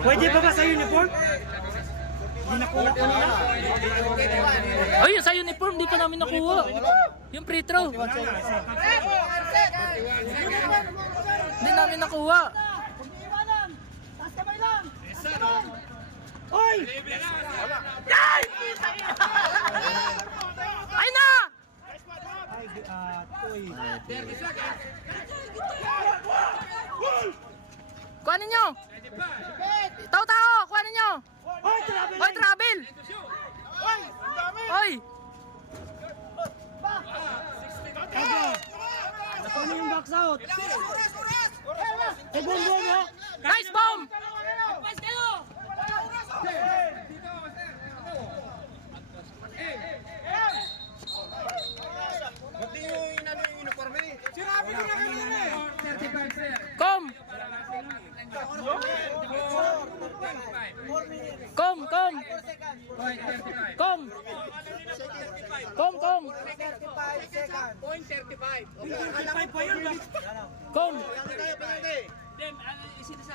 Pwede pa ba sa uniform? Oh, yun sa uniform, di pa namin nakuha. Yung free throw. Hindi namin nakuha. Oy! Ay na! Kuhanin nyo! Tao-tao! Kuhanin nyo! Oy, travel! Oy, travel! Oy! Ang dami! Oy! Ano yung box out? Eh, bumbong mo! Nice bomb! Pati yung inano yung uniform eh. Sirabi ko na kanina eh. Kom! Kom! Kom! Kom! Kom! Kom! Point 35. Kom!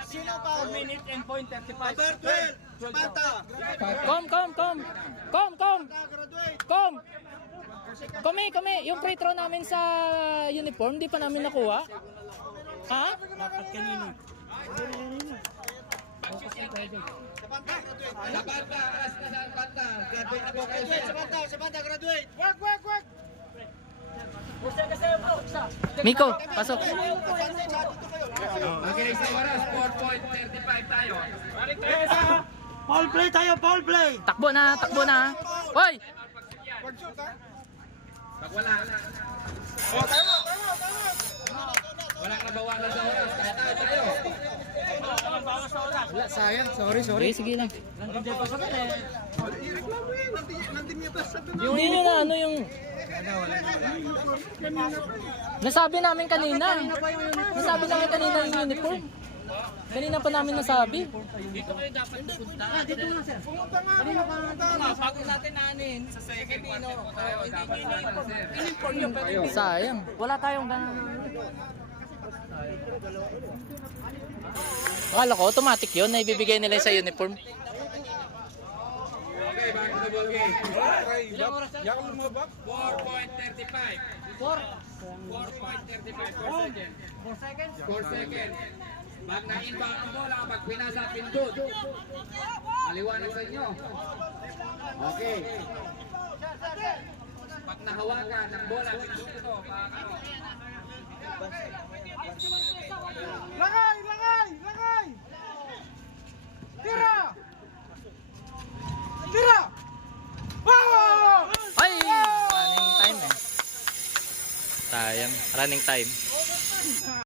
Sino pa? 4 minutes and point 35. Number 12. Sparta. Kom! Kom! Kom! Kom! Kom! Graduate. Kom! Kami! Yung free throw namin sa uniform, di pa namin nakuha. Ha? Dapat kanino? Sparta, alas na sa Sparta. Graduate na po kayo. Sparta, graduate. Wag. Miko, pasok. Okay, sa oras, 4.35 tayo. Foul play tayo, foul play! Takbo na. Hoy! Pag-shoot ha? Pag wala. Wala ka bawalan sa oras. Kaya tayo. Wala, sayang. Sorry. Sige lang. Yung Hindi nyo na ano yung... Nasabi namin kanina yung uniform. Kanina pa namin nasabi. Sayang. Wala tayong ganun. Akala ko automatic yun na ibibigay nila sa uniform. Okay, back to the ball game. Yakul mo ba? 4.35. 4.35 4 seconds. Pag na-inbound ang bola, pag pinasa, pindot. Maliwanag sa inyo. Okay. Pag nahawakan ng bola, pindot ito. Lagay! Tira! Wow! Ay! Running time eh. Sayang. Running time.